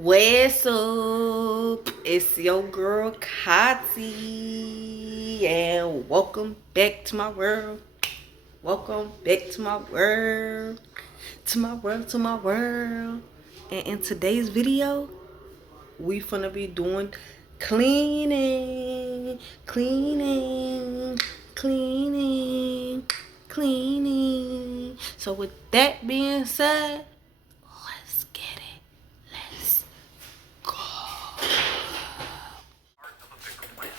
What's up? It's your girl Katie, and welcome back to my world. Welcome back to my world. To my world. And in today's video, we finna be doing cleaning, cleaning, cleaning, cleaning. So with that being said, let's get it. Let's go. Part of a bigger plan.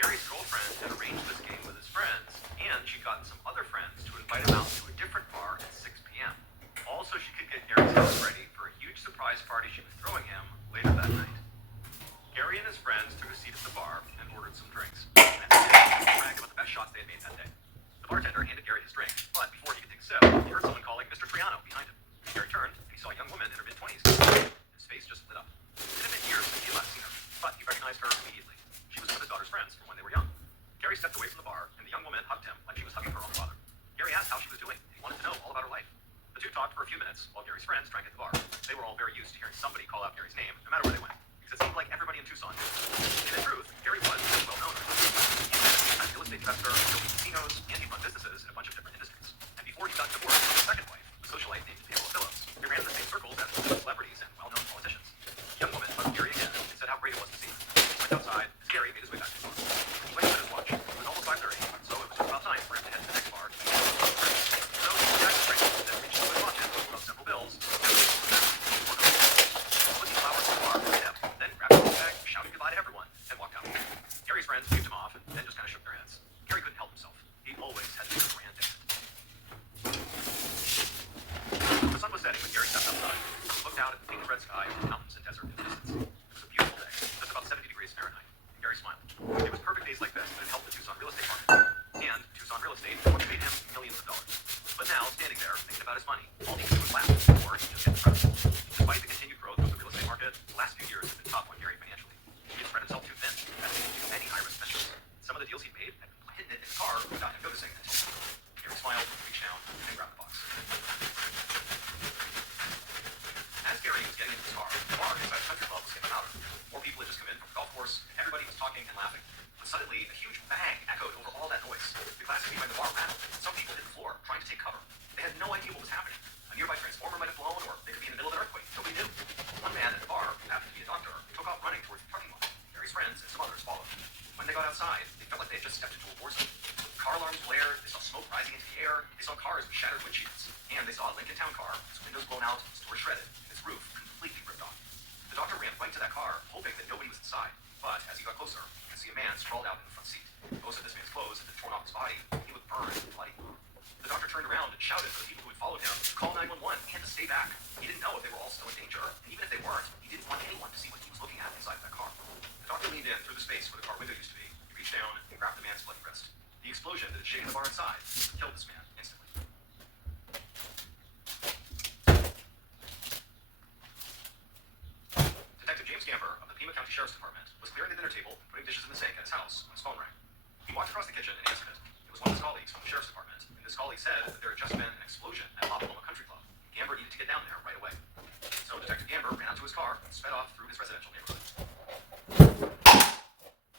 Gary's girlfriend had arranged this game with his friends, and she'd gotten some other friends to invite him out to a different bar at 6 p.m. Also, she could get Gary's house ready for a huge surprise party she was throwing him later that night. Gary and his friends took a seat at the bar and ordered some drinks. And they bragged about the best shots they had made that day. The bartender handed Gary his drink, but before he could take a sip, he heard someone calling Mr. Triano behind him. Gary turned, and he saw a young woman in her mid-20s. His face just lit up. It had been years since he had last seen her, but he recognized her immediately. She was one of his daughter's friends from when they were young. Gary stepped away from the bar, and the young woman hugged him like she was hugging her own father. Gary asked how she was doing, and he wanted to know all about her life. The two talked for a few minutes while Gary's friends drank at the bar. They were all very used to hearing somebody call out Gary's name, no matter where they went, because it seemed like everybody in Tucson knew. And in truth, Gary was well known. He was a real estate investor, building casinos, and he run businesses in a bunch of different industries. And before he got divorced from his second wife, a socialite named Pamela Phillips, he ran in the same circles as celebrities and well-known politicians. The young woman hugged Gary again and said how great it was to see him. He went outside as Gary made his way back to the bar. He went at his watch. It was almost 5:30, so it was just about time for him to head to the next bar to meet his friends. So he got his drink, then reached into his pocket, pulled out several bills, and put these flowers in the bar for a tip, then grabbed his bag, shouted goodbye to everyone, and walked out. Gary's friends waved him off and then just kind of shook their heads. Gary couldn't help himself. He always had to be a grand exit. The sun was setting when Gary stepped outside. He looked out at the pink red sky and the mountains and desert in the distance. It was a beautiful day, just about 70 degrees Fahrenheit, and Gary smiled. It was perfect days like this that had helped the Tucson real estate market. And Tucson real estate once paid him millions of dollars. But now, standing there, thinking about his money, all he could do was laugh, or he'd just get depressed. Despite the continued growth of the real estate market, the last few years have been tough on Gary financially. He had spread himself too thin, had made too many high-risk ventures. Some of the deals he'd made had been hidden in his car without him noticing until Gary smiled, reached down, and grabbed the box. As Gary was getting into his car, the bar inside the country club was getting louder. More people had just come in from the golf course, and everybody was talking and laughing. But suddenly, a huge bang echoed over all that noise. The glass behind the bar rattled, and some people hit the floor, trying to take cover. They had no idea what was happening. A nearby transformer might have blown, or they could be in the middle of an earthquake. Nobody knew. One man at the bar, who happened to be a doctor, took off running towards the parking lot. Gary's friends and some others followed. When they got outside, they felt like they had just stepped into a war zone. Car alarms blared, they saw smoke rising into the air, they saw cars with shattered windshields, and they saw a Lincoln Town car, its windows blown out, its doors shredded, and its roof completely ripped off. The doctor ran right to that car, hoping that nobody was inside, but as he got closer, he could see a man sprawled out in the front seat. Most of this man's clothes had been torn off his body, and he looked burned and bloody. The doctor turned around and shouted for the people who had followed him to call 911 and to stay back. He didn't know if they were all still in danger, and even if they weren't, he didn't want anyone to see what he was looking at inside that car. The doctor leaned in through the space where the car window used to be. He reached down and grabbed the man's bloody wrist. The explosion that had shaken the bar inside killed this man instantly. Detective James Gamber of the Pima County Sheriff's Department was clearing the dinner table and putting dishes in the sink at his house when his phone rang. He walked across the kitchen and answered it. It was one of his colleagues from the Sheriff's Department, and this colleague said that there had just been an explosion at La Paloma Country Club. Gamber needed to get down there right away. So Detective Gamber ran out to his car and sped off through his residential neighborhood.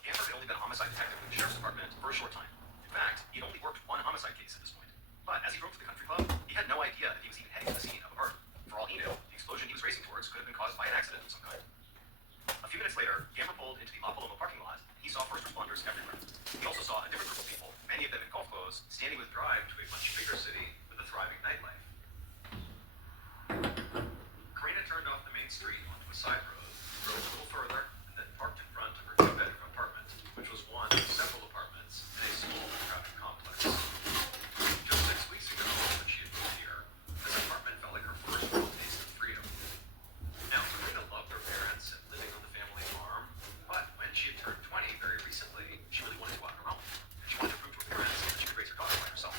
Gamber had only been a homicide detective with the Sheriff's Department for a short time. In fact, he'd only worked one homicide case at this point. But as he drove to the country club, he had no idea that he was even heading to the scene of a murder. For all he knew, the explosion he was racing towards could have been caused by an accident of some kind. A few minutes later, Gamber pulled into the La Paloma parking lot, and he saw first responders everywhere. He also saw a different group of people, many of them in golf clothes, standing with drive to a much bigger city with a thriving nightlife. Karina turned off the main street onto a side road, drove a little further, and then parked in front of her two-bedroom apartment, which was one of several apartments in a small, crowded complex. Just 6 weeks ago, when she had moved here, this apartment felt like her first real taste of freedom. Now, Karina loved her parents and living on the family farm, but when she had turned 20 very recently, she really wanted to go out on her own. And she wanted to prove to her parents that she could raise her daughter by herself.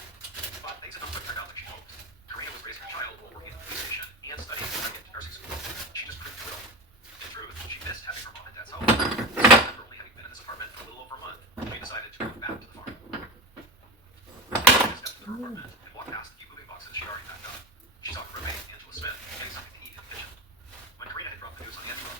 But things had not quite turned out like she hoped. Karina was raising her child while working at the police station and studying to get into nursing school. She just couldn't do it all. In truth, she missed having her mom and dad's help. So after only having been in this apartment for a little over a month, she decided to move back to the farm. Karina stepped into her apartment and walked past the few moving boxes she'd already packed up. She saw her roommate, Angela Smith, getting something to eat in the kitchen. When Karina had dropped the news on Angela,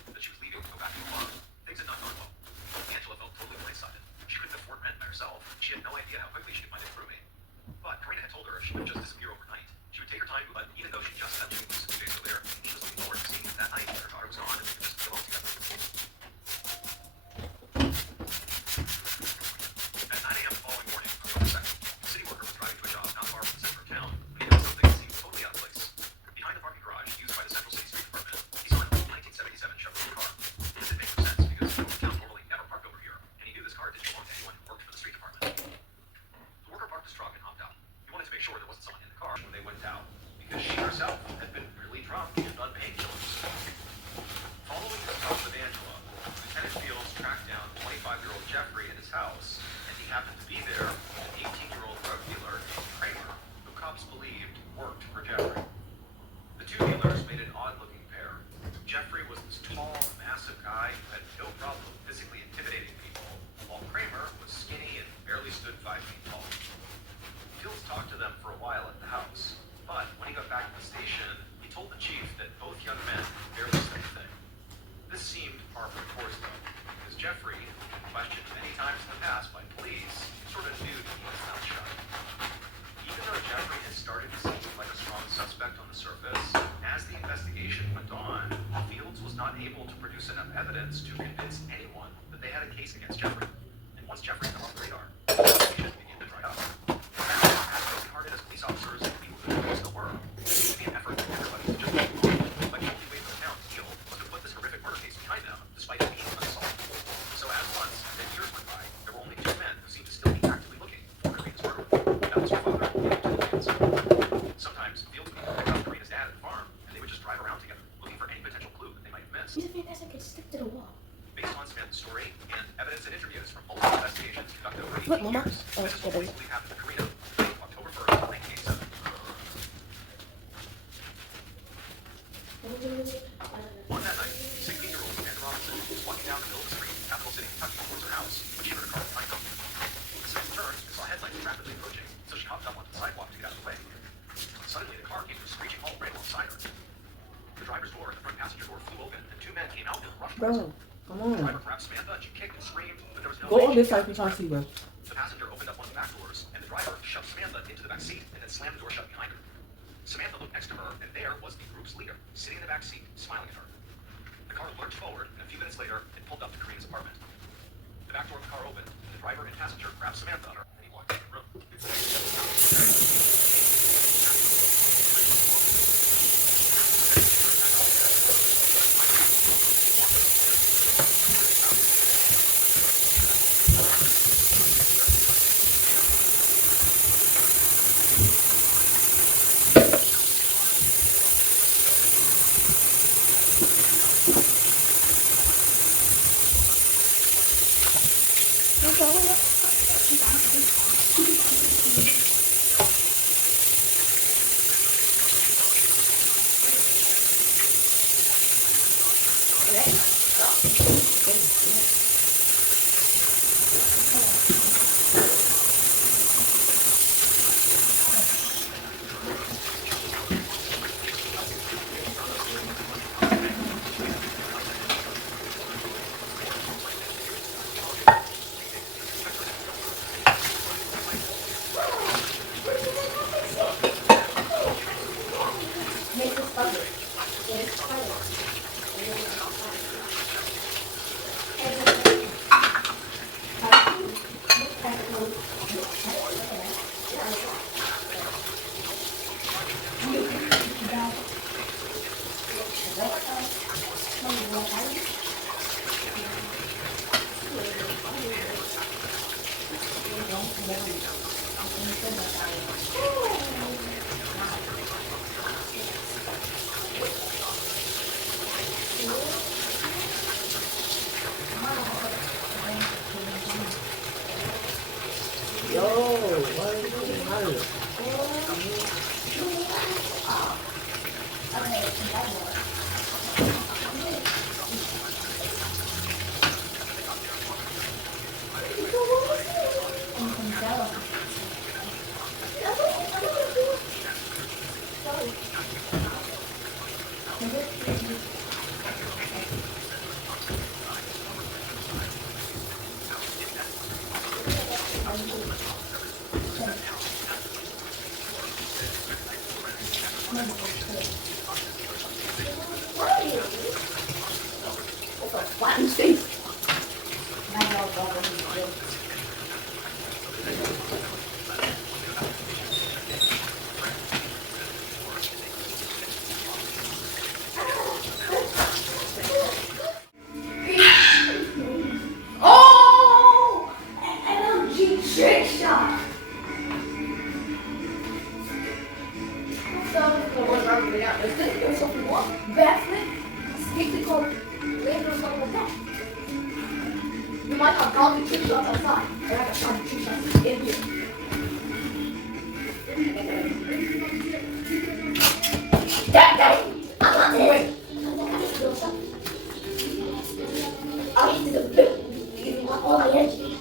tall, massive guy who had no problem physically intimidating people, while Kramer was skinny and barely stood 5 feet tall. Fields talked to them for a while at the house, but when he got back to the station, he told the chief that both young men barely said a thing. This seemed par for the course, though, because Jeffrey, who'd been questioned many times in the past by police, sort of knew to keep his mouth shut. Even though Jeffrey had started to seem like a strong suspect on the surface, as the investigation went on, Fields was not able to produce enough evidence to convince anyone that they had a case against Jeffrey. And once Jeffrey fell off the radar, the investigation began to dry up. As broken-hearted as police officers and people who knew still were, it seemed to be an effort from everybody to just move on. But the only way for the town to heal was to put this horrific murder case behind them, despite it being unsolved. So as months and years went by, there were only 2 men who seemed to still be actively looking for Karina's murderer. That was her father and 2 kids. Sometimes Fields would pick up Karina's dad at the farm, and they would just drive around together, looking for any potential clue that they might have missed. These fantastic could stick to the wall. Based on Samantha's story and evidence and interviews from multiple investigations conducted over 18 Mama. years, Oh, this is what there it is. basically happened to Karina on October 1st, 1987. On that night, 16-year-old Amanda Robinson was walking down the middle of the street in Capital City, Kentucky, towards her house when she heard a car behind her. Samantha turned and saw headlights rapidly approaching, so she hopped up onto the sidewalk to get out of the way. Suddenly, the car came to a screeching halt right alongside her. The driver's door and the front passenger door flew open, and 2 men came out and rushed towards her. Bro, come The on. driver grabbed Samantha and she kicked and screamed, but there was no Go way on she this could side, get we trying to see, bro. The passenger opened up one of the back doors, and the driver shoved Samantha into the back seat and then slammed the door shut behind her. Samantha looked next to her, and there was the group's leader, sitting in the back seat, smiling at her. The car lurched forward, and a few minutes later, it pulled up to Karina's apartment. The back door of the car opened, and the driver and passenger grabbed Samantha, and he walked out of the room. Make this fun. It's fun. Yo, what is this matter? Flatten face. Oh! LG trick shot! Is this something what? Backflip? Stick called laser or something like that. You might have gone to trick shots outside. But I got shot trick shots in here. That guy! I'm not moving! I hate the blue. It gives me all my energy.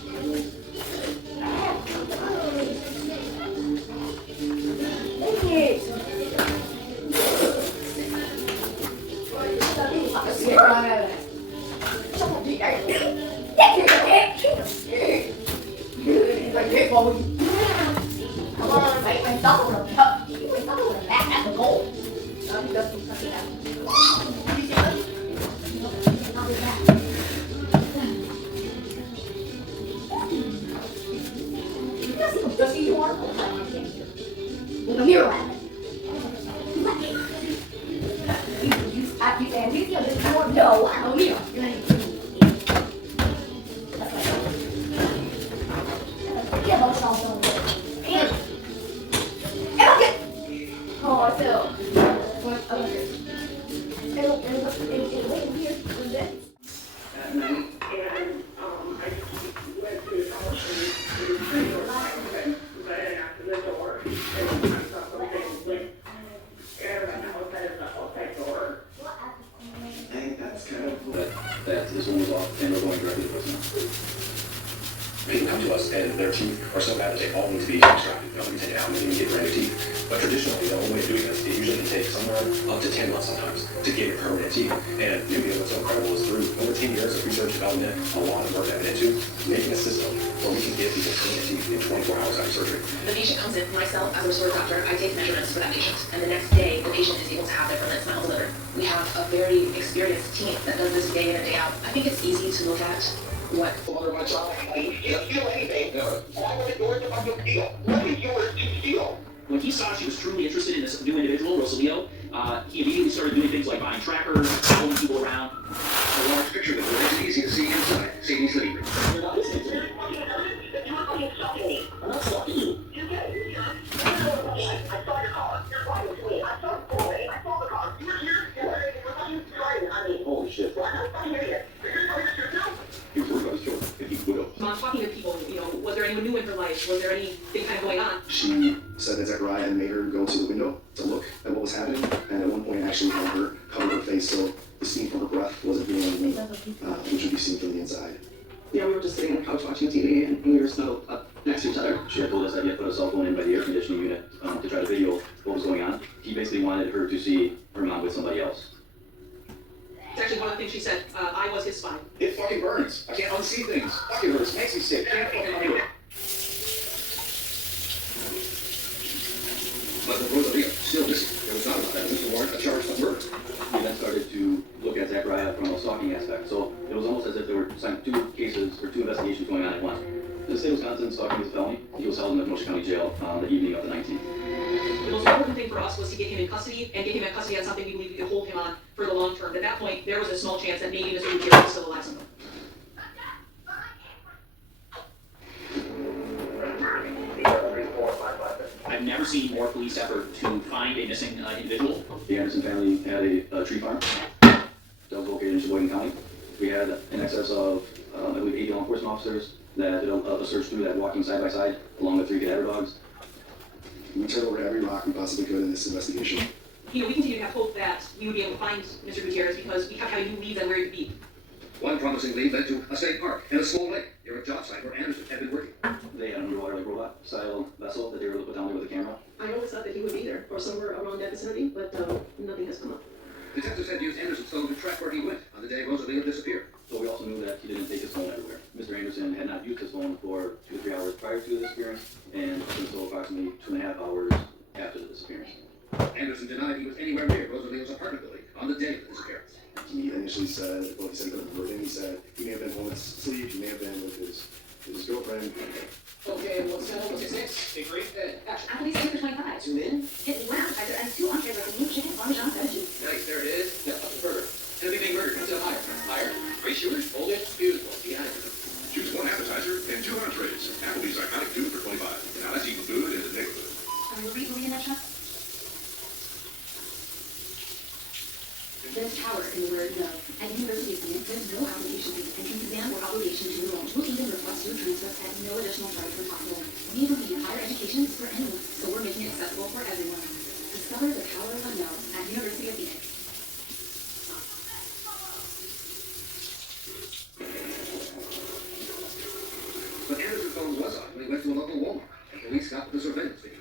Thank you. Come on, I thought it was a pup. I thought it was a bat at the goal. He does do something else. Have you seen him? Not his bat. You guys see how dusty you are? Oh, I can't hear. With a mirror at it. You saying these are the more? No, I don't mirror. You're gonna need to. That's right. Yeah, but it's also. And I'll get. Oh, I fell. What other? It'll wait here. And then. At night, and I went to the house and right after the door, and I saw something like, and I was at the outside door. I think that's kind of that this one was off and we're going directly to us People come to us and their teeth are so bad that they all need to be extracted. They'll be taken out and they even get brand new teeth. But traditionally, the only way of doing this, it usually can take somewhere up to 10 months sometimes to get your permanent teeth. And what's so incredible is through over 10 years of research development, a lot of work that went into making a system where we can get people permanent teeth in 24 hours after surgery. The patient comes in, myself as a restorative doctor, I take measurements for that patient, and the next day the patient is able to have their permanent smile delivered. We have a very experienced team that does this day in and day out. I think it's easy to look at what Mother, my child, you can't feel anything. No. Why would yours if I could feel? What is yours to feel? When he saw she was truly interested in this new individual, Rosalio, he immediately started doing things like buying trackers, following people around. A large picture that makes it easy to see inside Sadie's living room. You're not listening to me. You're fucking stalking me. I'm not stalking you. You get it. I saw your car. You're lying to me. I saw the car. I saw the car. You were here. You were fucking driving. I mean, Holy shit. what? I'm fucking idiot. You're telling the truth now? He was worried about his children if he would have. Mom talking to people, was there anyone new in her life? Was there anything kind of going on? She said that Zechariah had made her go to the window to look at what was happening, and at one point actually had her cover her face so the steam from her breath wasn't being removed, which would be seen from the inside. Yeah, we were just sitting on the couch watching TV, and we were snuggled up next to each other. She had told us that he had put a cell phone in by the air conditioning unit to try to video what was going on. He basically wanted her to see her mom with somebody else. It's actually one of the things she said, I was his spy. It fucking burns. I can't unsee things. Fucking hurts. Makes me sick. Can't fucking undo it. But the Rosalio still missing. It was not about that. It was a warrant, a charge of murder. We then started to look at Zechariah from a stalking aspect. So it was almost as if there were two cases or two investigations going on at once. In the state of Wisconsin, stalking is a felony. He was held in the Kenosha County Jail on the evening of the 19th. The most important thing for us was to get him in custody and get him in custody on something we believe we could hold him on for the long term. At that point, there was a small chance that maybe Mr. Gutierrez was still alive somewhere. I've never seen more police effort to find a missing individual. The Anderson family had a tree farm that was located in Sheboygan County. We had in excess of, I believe, 8 law enforcement officers that did a search through that, walking side by side, along with 3 cadaver dogs. We turned over every rock we possibly could in this investigation. We continue to have hope that we would be able to find Mr. Gutierrez because we kept having new leads on where he could be. One promising lead led to a state park and a small lake near a job site where Anderson had been working. They had an underwater robot style vessel that they were able to put down there with a camera. I always thought that he would be there, or somewhere around that vicinity, but nothing has come up. Detectives had used Anderson's phone to track where he went on the day Rosalio disappeared. So we also knew that he didn't take his phone everywhere. Mr. Anderson had not used his phone for 2 to 3 hours prior to the disappearance, and up until approximately 2.5 hours after the disappearance. Anderson denied he was anywhere near Rosalio's apartment building on the day of the disappearance. He initially said, well, he said he couldn't remember. Then he said he may have been home asleep, he may have been with his girlfriend. Okay, what's next? Big break. Action. Applebee's here for 25. Zoom in. Get one appetizer and 2 entrees like a new chicken parmesan veggie. Nice, there it is. Yeah, up the burger. And a big bang burger. Comes down higher. Higher. Are you sure? Hold it. Beautiful. Behind it. Choose 1 appetizer and 2 entrees. Applebee's iconic 2 for 25. Now let's eat food in the neighborhood. Were we in that truck? There's power in the word no. At University of Phoenix, there's no application fee, entrance exam, or obligation to enroll. We'll even request your transcript at no additional charge when possible. We believe higher education is for anyone, so we're making it accessible for everyone. Discover the power of no at University of Phoenix. went to a local Walmart, and police got the surveillance video.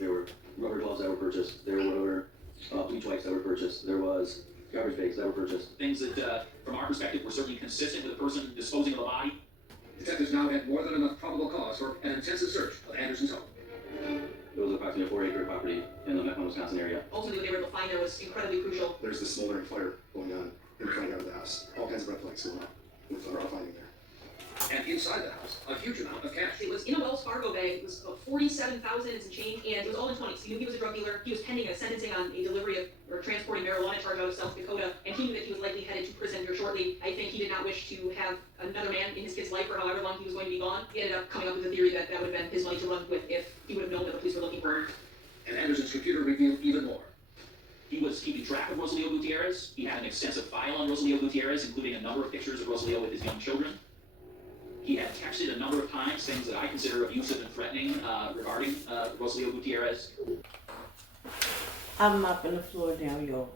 There were rubber gloves that were purchased. There were bleach wipes that were purchased. There was garbage bags that were purchased. Things that, from our perspective, were certainly consistent with the person disposing of the body. Detectives now had more than enough probable cause for an intensive search of Anderson's home. It was approximately a 4-acre property in the Mecklenburg, Wisconsin area. Ultimately, what they were able to find there was incredibly crucial. There's this smoldering fire going on in the front yard of the house. All kinds of red flags going on with our finding there. And inside the house, a huge amount of cash. It was in a Wells Fargo bag. It was about $47,000 and some change, and it was all in 20s. He knew he was a drug dealer. He was pending a sentencing on a delivery of or transporting marijuana charge out of South Dakota, and he knew that he was likely headed to prison here shortly. I think he did not wish to have another man in his kid's life for however long he was going to be gone. He ended up coming up with the theory that that would have been his money to run with if he would have known that the police were looking for him. And Anderson's computer revealed even more. He was keeping track of Rosalio Gutierrez. He had an extensive file on Rosalio Gutierrez, including a number of pictures of Rosalio with his young children. He had texted a number of times things that I consider abusive and threatening regarding Rosalio Gutierrez. I'm mopping the floor down, y'all.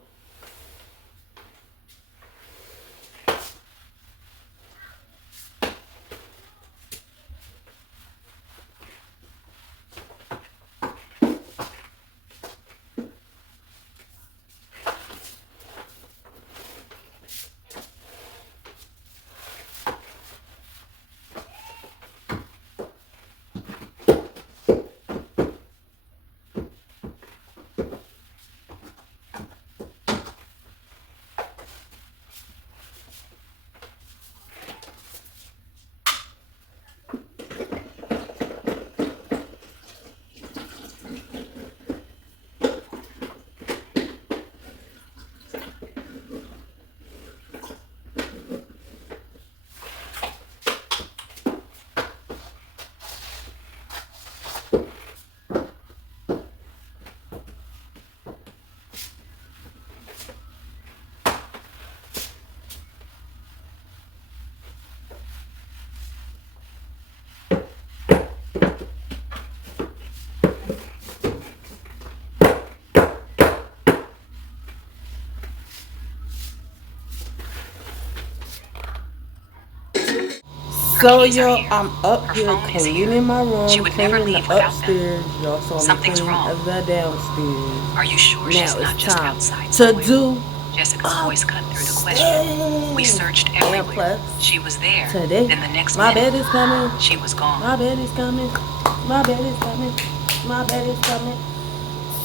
So yo, I'm up here cleaning my room, cleaning the upstairs, y'all. So I'm cleaning the downstairs. Are you sure Now she's not it's just time outside to somewhere? do Jessica's voice cut through the question. We searched everywhere. She was there. Today, Then the next my minute, bed is coming. she was gone. My bed is coming. My bed is coming. My bed is coming.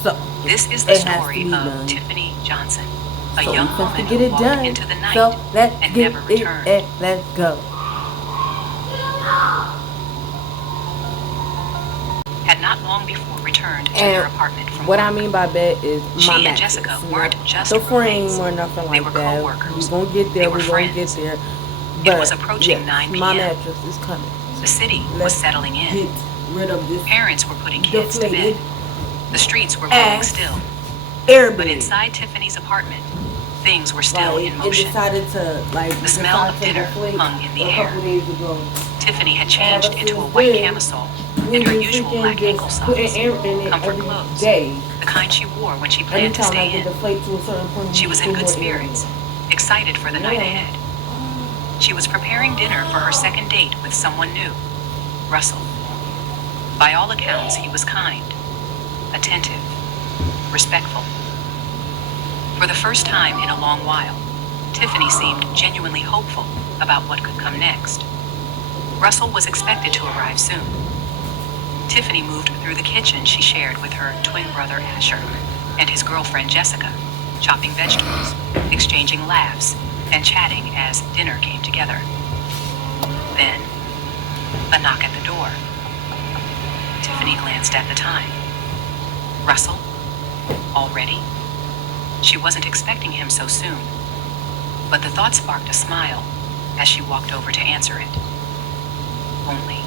So This is the it has to story be of done. Tiffany Johnson, a So young we supposed woman to get who it walked done. into the night So let's and get never it returned. and let's go. Had not long before returned to And their apartment from what work. I mean by bed is She my and mattress. Jessica Not weren't just the frame roommates. or nothing They like were that. co-workers. We gonna get there. They were We gonna get friends. there. It But was approaching yes, 9 my p.m. mattress is coming. The city was Let's settling in. get rid of this Parents were putting kids to deflated bed. The streets were growing ass still. air But bed. inside Tiffany's apartment, things were still Like, in it motion. decided to The smell of dinner hung in the a air. couple days ago. Tiffany had changed Ever into a since white then, camisole we and her been usual freaking black just ankle putting socks, air in it comfort every clothes, day. the kind she wore when she planned to Anytime I stay get in. deflated to a certain point, She was in put good more air in spirits, it. excited for the night Yeah. ahead. She was preparing dinner for her second date with someone new, Russell. By all accounts, he was kind, attentive, respectful. For the first time in a long while, Tiffany seemed genuinely hopeful about what could come next. Russell was expected to arrive soon. Tiffany moved through the kitchen she shared with her twin brother Asher and his girlfriend Jessica, chopping vegetables, exchanging laughs, and chatting as dinner came together. Then, a knock at the door. Tiffany glanced at the time. Russell? Already? She wasn't expecting him so soon, but the thought sparked a smile as she walked over to answer it. Only,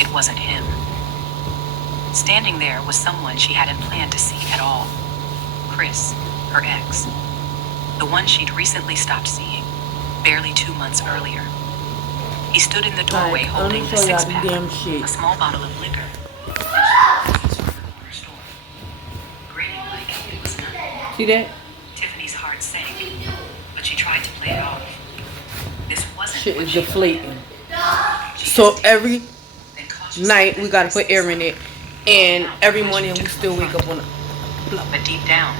it wasn't him. Standing there was someone she hadn't planned to see at all. Chris, her ex. The one she'd recently stopped seeing, barely 2 months earlier. He stood in the doorway Like, holding let the me show y'all the six-pack, damn shit. a small bottle of liquor, and she purchased from the corner store. Grinning like it was nothing. See that? Tiffany's heart sank, but she tried to play it off. This wasn't Shit what is she deflating. She So hesitated, every then night we gotta put air in it, and every morning we still wake up on a But deep down,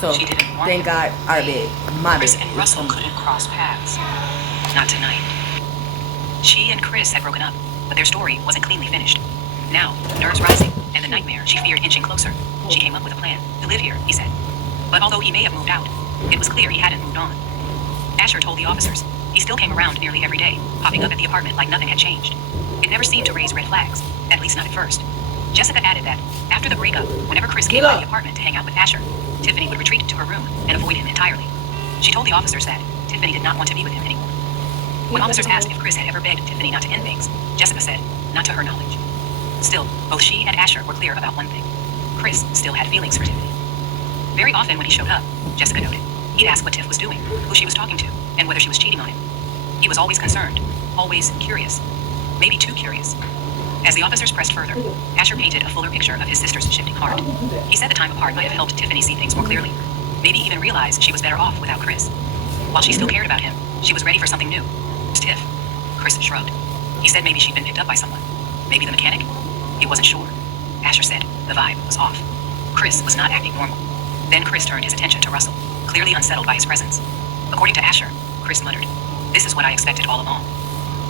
so she didn't want thank him. God our bed, my Chris bed. and Russell couldn't cross paths. Not tonight. She and Chris had broken up, but their story wasn't cleanly finished. Now, nerves rising, and the nightmare she feared inching closer, she came up with a plan to live here, he said. But although he may have moved out, it was clear he hadn't moved on. Asher told the officers he still came around nearly every day, popping up at the apartment like nothing had changed. It never seemed to raise red flags, at least not at first. Jessica added that, after the breakup, whenever Chris came by the apartment to hang out with Asher, Tiffany would retreat to her room and avoid him entirely. She told the officers that Tiffany did not want to be with him anymore. When officers asked if Chris had ever begged Tiffany not to end things, Jessica said, not to her knowledge. Still, both she and Asher were clear about one thing. Chris still had feelings for Tiffany. Very often when he showed up, Jessica noted, he'd ask what Tiff was doing, who she was talking to, and whether she was cheating on him. He was always concerned, always curious, maybe too curious. As the officers pressed further, Asher painted a fuller picture of his sister's shifting heart. He said the time apart might have helped Tiffany see things more clearly, maybe even realize she was better off without Chris. While she still cared about him, she was ready for something new. Tiff. Chris shrugged. He said maybe she'd been picked up by someone. Maybe the mechanic? He wasn't sure. Asher said the vibe was off. Chris was not acting normal. Then Chris turned his attention to Russell, clearly unsettled by his presence. According to Asher, Chris muttered, "This is what I expected all along."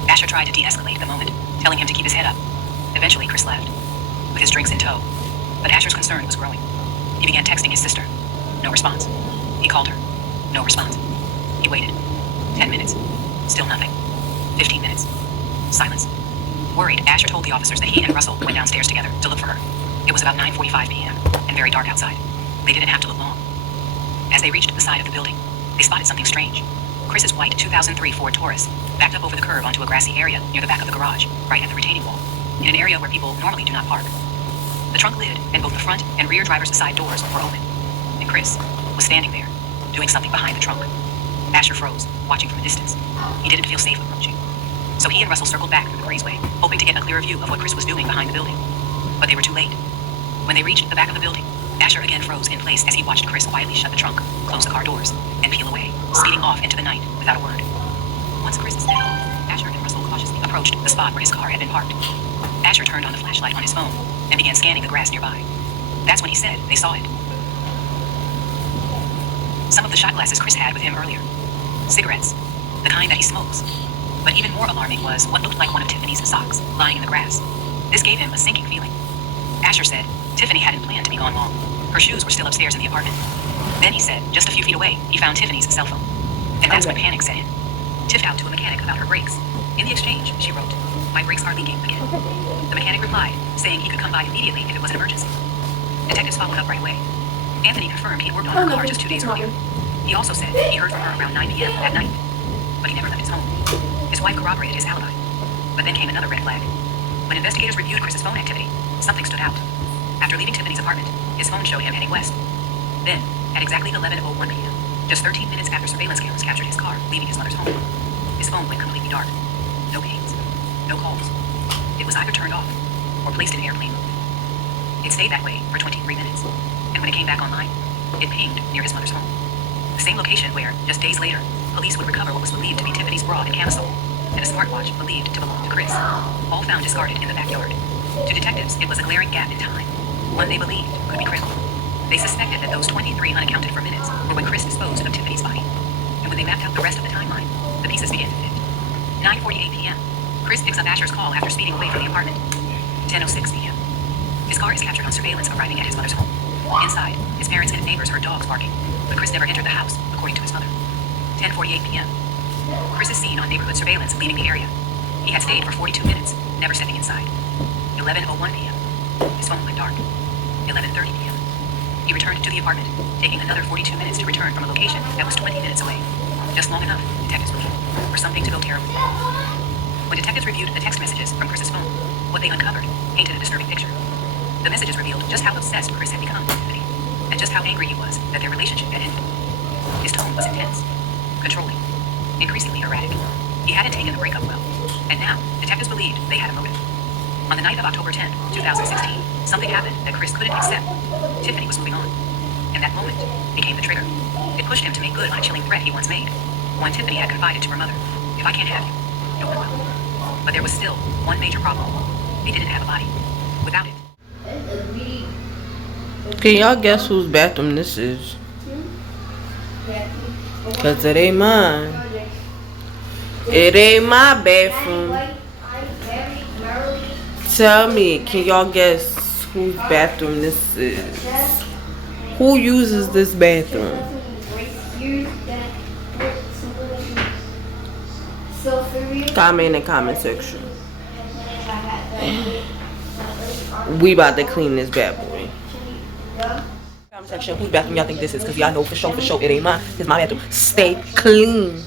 Asher tried to de-escalate the moment, telling him to keep his head up. Eventually, Chris left, with his drinks in tow. But Asher's concern was growing. He began texting his sister. No response. He called her. No response. He waited. 10 minutes. Still nothing. 15 minutes. Silence. Worried, Asher told the officers that he and Russell went downstairs together to look for her. It was about 9:45 p.m. and very dark outside. They didn't have to look long. As they reached the side of the building, they spotted something strange. Chris's white 2003 Ford Taurus backed up over the curb onto a grassy area near the back of the garage, right at the retaining wall, in an area where people normally do not park. The trunk lid and both the front and rear driver's side doors were open, and Chris was standing there, doing something behind the trunk. Asher froze, watching from a distance. He didn't feel safe approaching. So he and Russell circled back through the breezeway, hoping to get a clearer view of what Chris was doing behind the building. But they were too late. When they reached the back of the building, Asher again froze in place as he watched Chris quietly shut the trunk, close the car doors, and peel away, speeding off into the night without a word. Once Chris sped off, Asher and Russell cautiously approached the spot where his car had been parked. Asher turned on the flashlight on his phone and began scanning the grass nearby. That's when he said they saw it. Some of the shot glasses Chris had with him earlier. Cigarettes, the kind that he smokes. But even more alarming was what looked like one of Tiffany's socks lying in the grass. This gave him a sinking feeling. Asher said Tiffany hadn't planned to be gone long. Her shoes were still upstairs in the apartment. Then he said, just a few feet away, he found Tiffany's cell phone. And that's when panic set in. Tiff out to a mechanic about her brakes. In the exchange, she wrote, "My brakes are leaking again." The mechanic replied, saying he could come by immediately if it was an emergency. Detectives followed up right away. Anthony confirmed he'd worked on her car just 2 days earlier. He also said he heard from her around 9 p.m. at night, but he never left his home. His wife corroborated his alibi. But then came another red flag. When investigators reviewed Chris's phone activity, something stood out. After leaving Tiffany's apartment, his phone showed him heading west. Then, at exactly 11:01 p.m., just 13 minutes after surveillance cameras captured his car leaving his mother's home, his phone went completely dark. No pings, no calls. It was either turned off or placed in airplane mode. It stayed that way for 23 minutes, and when it came back online, it pinged near his mother's home. The same location where, just days later, police would recover what was believed to be Tiffany's bra and camisole, and a smartwatch believed to belong to Chris, all found discarded in the backyard. To detectives, it was a glaring gap in time, one they believed could be critical. They suspected that those 23 unaccounted for minutes were when Chris disposed of Tiffany's body, and when they mapped out the rest of the timeline, the pieces began to fit. 9:48 p.m. Chris picks up Asher's call after speeding away from the apartment. 10:06 p.m. His car is captured on surveillance arriving at his mother's home. Inside, his parents and neighbors heard dogs barking, but Chris never entered the house, according to his mother. 10:48 p.m. Chris is seen on neighborhood surveillance leaving the area. He had stayed for 42 minutes, never stepping inside. 11:01 p.m. His phone went dark. 11:30 p.m. He returned to the apartment, taking another 42 minutes to return from a location that was 20 minutes away. Just long enough, detectives believed, for something to go terribly wrong. When detectives reviewed the text messages from Chris's phone, what they uncovered painted a disturbing picture. The messages revealed just how obsessed Chris had become with Tiffany, and just how angry he was that their relationship had ended. His tone was intense, controlling, increasingly erratic. He hadn't taken the breakup well, and now detectives believed they had a motive. On the night of October 10, 2016, something happened that Chris couldn't accept. Tiffany was moving on, and that moment became the trigger. It pushed him to make good on a chilling threat he once made. One Tiffany had confided to her mother, "If I can't have you, no one will." But there was still one major problem. They didn't have a body. Without it. Can y'all guess whose bathroom this is? Cause it ain't mine. It ain't my bathroom. Tell me, can y'all guess whose bathroom this is? Who uses this bathroom? Comment in the comment section. We about to clean this bad boy. Comment section, whose bathroom y'all think this is? Cause y'all know for sure it ain't mine. Cause my bathroom stay clean.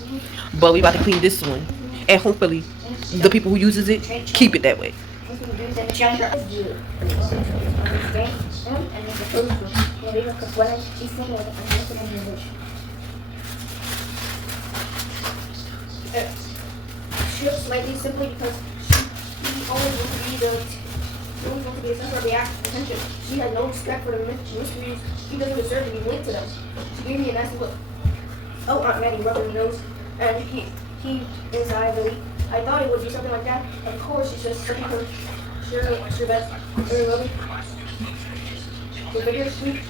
But we about to clean this one. And hopefully the people who uses it keep it that way. She looks slightly simply because she always wants to be the center of the attention. She had no respect for the mysteries. She doesn't deserve to be linked to them. She gave me a nasty look. Oh, Aunt Maggie rubbed her nose, and he inside really. I thought it would be something like that. Of course, she's just sucking her sherbet. Very lovely. The bigger sweet.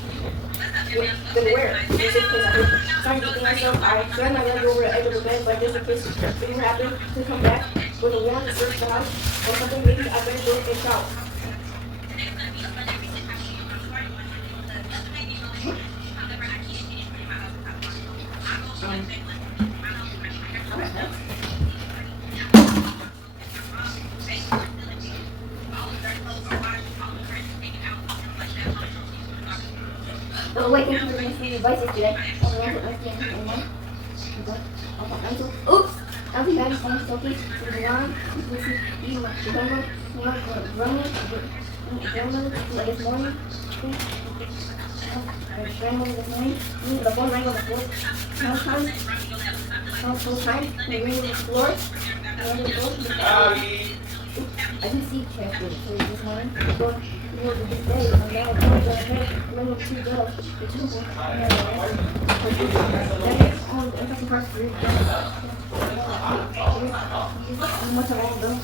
Then where? Trying to think myself, I dragged my leg over the edge of the bed like just in case things happened to come back with a warrant to search the house or something. Maybe I better go and shower. Oh wait, thank you for giving me advice yesterday. Oops! I'll be back on Sophie for the line. You remember grandmother this morning? Grandmother this morning? The phone rang on the floor. Time. The ring on the floor. I didn't see Chester this morning. Going to this day, and now I'm going to bring up 2 girls. The 2 boys. That is all the interesting parts for you. Much of all of them.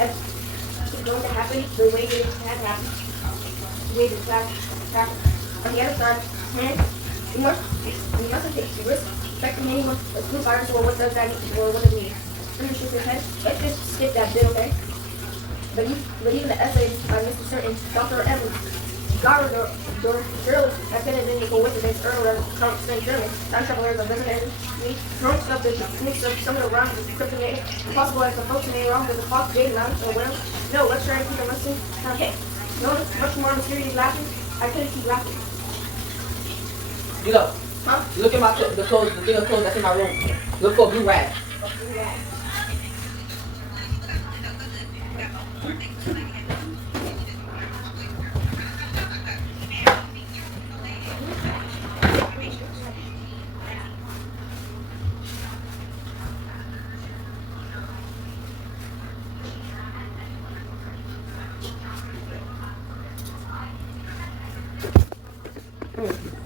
It's going to happen the way it had happened. The way it happened. On the other side, we mustn't take the risk. Affecting anyone with flu virus, or what does that mean, or what does it mean? Henry shook his head. Let's just skip that bit, okay? But even the essay by Mr. Certain, Dr. Evans, Goddard, or journalist, I said it didn't coincidence earlier, studying German, time travelers of visiting me, throwing stuff that makes some of the rhymes with kryptonite, possible as the folks may wrong with the clock, Jade, lounge, or whatever. No, let's try and keep them listening. Okay. No, much more mysterious laughing. I couldn't keep laughing. You know. Huh? Look at the clothes, the thing of clothes that's in my room. Look for a blue rag. Blue rag.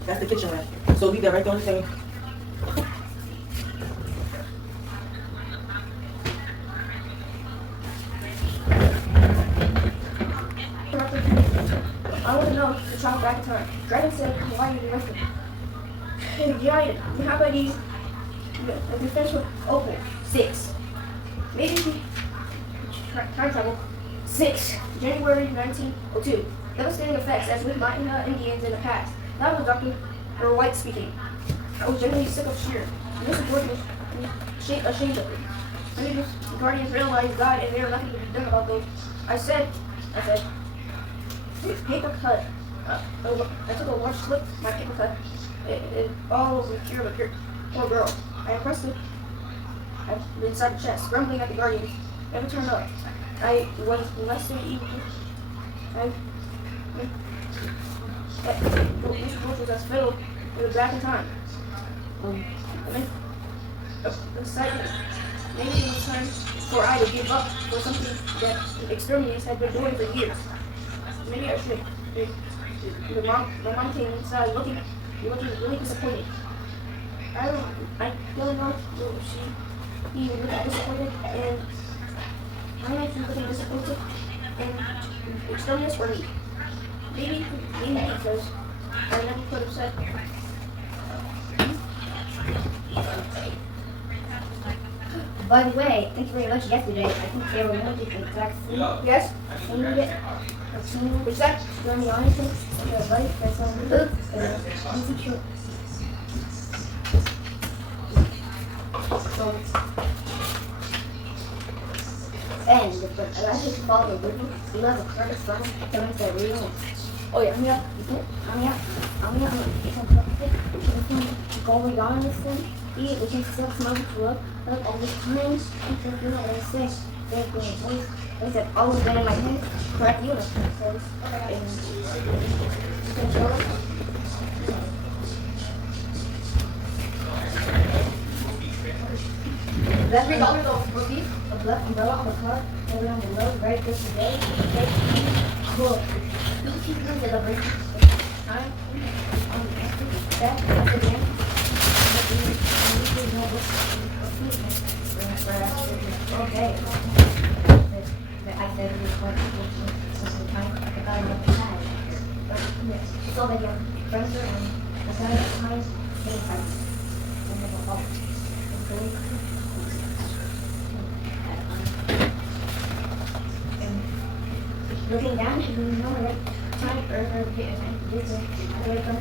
That's the kitchen rag. So leave that right there on the table. I want to know the child back in time. Dragon said, why are you arrested? Hey, Giant, how about these? If you finish with Opal, 6. Maybe time travel, 6. January 1902. Devastating effects as with Maya Indians in the past. That was Dr. White speaking. I was genuinely sick of cheer. Mr. George was ashamed of it. Many of the Guardians realized God and there was nothing to be done about those. I said, paper cut. I took a large slip, my paper cut. It all over here, but here, poor girl. I pressed it inside the chest, grumbling at the Guardians. Never turned up. I was less than evil. Mr. George was as fiddle. It was back in time. Excitement. Maybe it was time for I to give up for something that exterminators had been doing for years. Maybe I should. My mom came inside looking really disappointed. I don't know if he was disappointed, and I don't know if he was disappointed, and exterminus or me. Maybe because I never could have said. By the way, thank you very much. Yesterday, I think they were going to the exact same. Yes? And you get a team. What's that? During the honest things, your life, that's all we do. Easy true. And but I like to follow the rhythm. You have a perfect song that makes that real. Oh yeah, I'm here. Going on this thing. We can still smell the club all the time. You know what I say? They're going to like that always been in my head. Correct you. That's $3 off rookie. A black umbrella on the car. Over on the road. Very good today. Okay. Cool. You keep doing celebration. Time. That. Again. Okay. I said it was quite time. I forgot about the time. But so that your friends are on the side of time, same time. And then we'll looking down, you know that time earlier this is the way from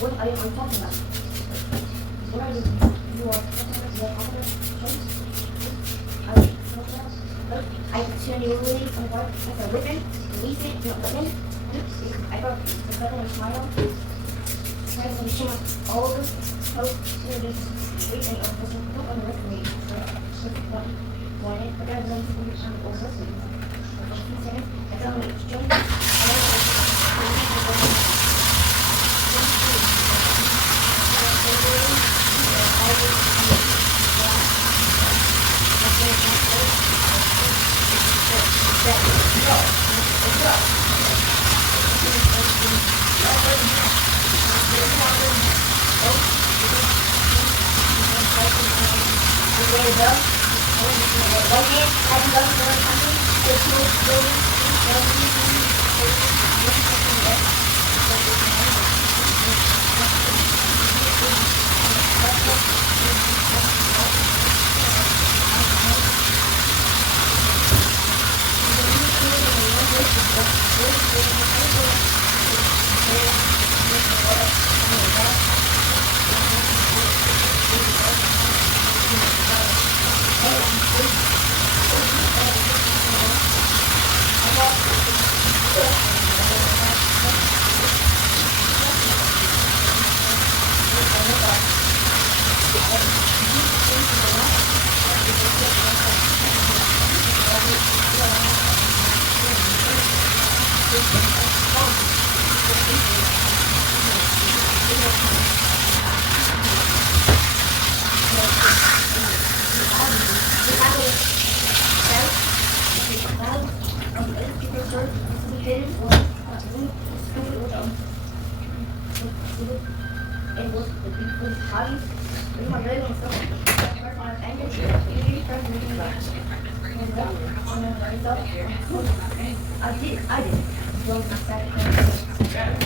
what are you talking about? What are you I continually convert as a written, recent, not written. I got the second smile. Try to show all the posts to this reading of the book on the record. But I don't know if I'm over. I don't know if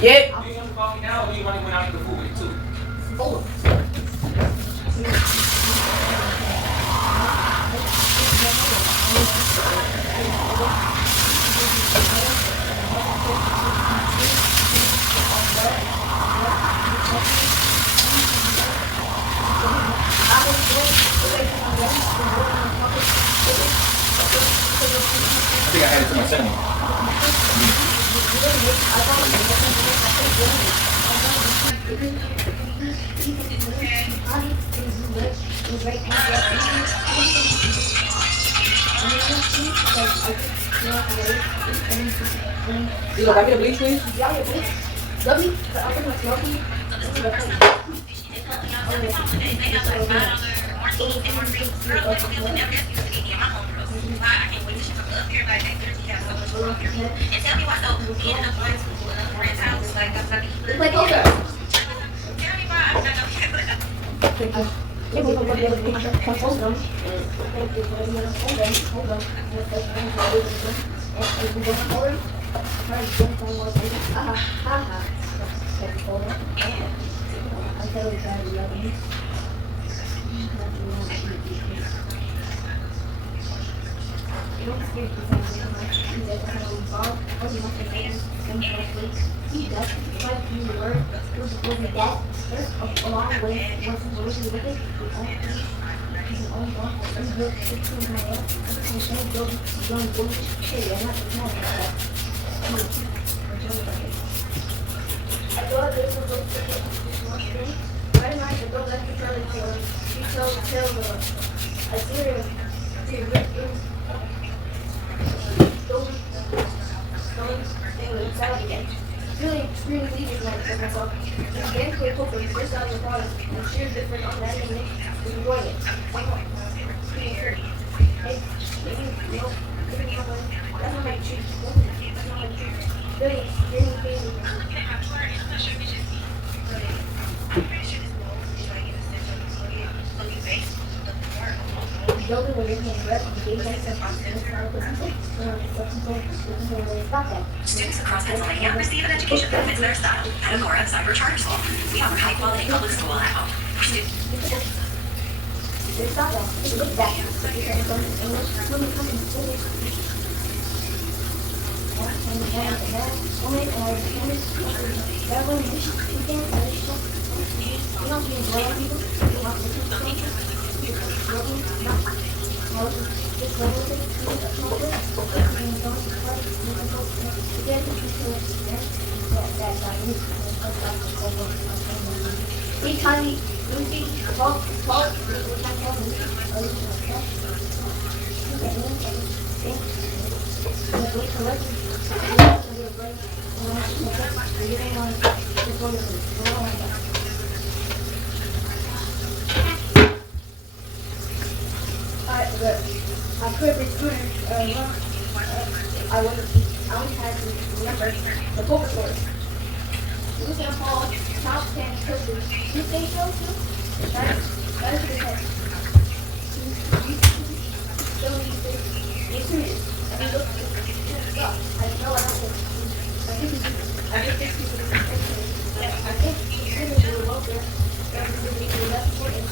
Yeah. Do you want the coffee now, or do you want to go out to the food with it too? I think I had it to my cinema. You go back to the bleach, please? Yeah, yeah, bleach. Lovely. The upper one's smoky. Like poker. Really extremely leaders like myself. Just began to play poker, first out of the product, and sheer different on that and Nick was enjoying it. Hey, maybe, you know, that's not how you treat people. That's not how you treat people. Really extremely crazy. Building where you're paying rent, the game has Students across Pennsylvania receive an education that fits their style at Agora Cyber Charter School. We offer high-quality public school at home. For students. I could return, I only had to remember the poker scores. Luke and Paul, top 10 coaches. You think so too? That is what it says. So you serious. I mean, look, stuff. I know what happened. I think people are welfare. That's important.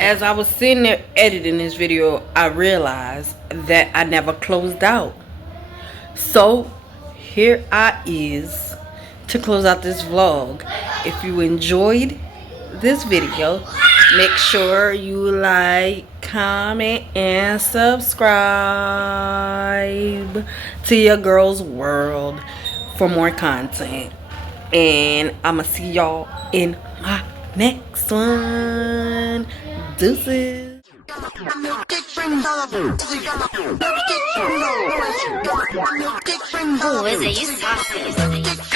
As I was sitting there editing this video, I realized that I never closed out. So here I is to close out this vlog. If you enjoyed this video, make sure you like, comment, and subscribe to your girl's world for more content. And I'ma see y'all in my next one. Deuces. Who is it? You saucy.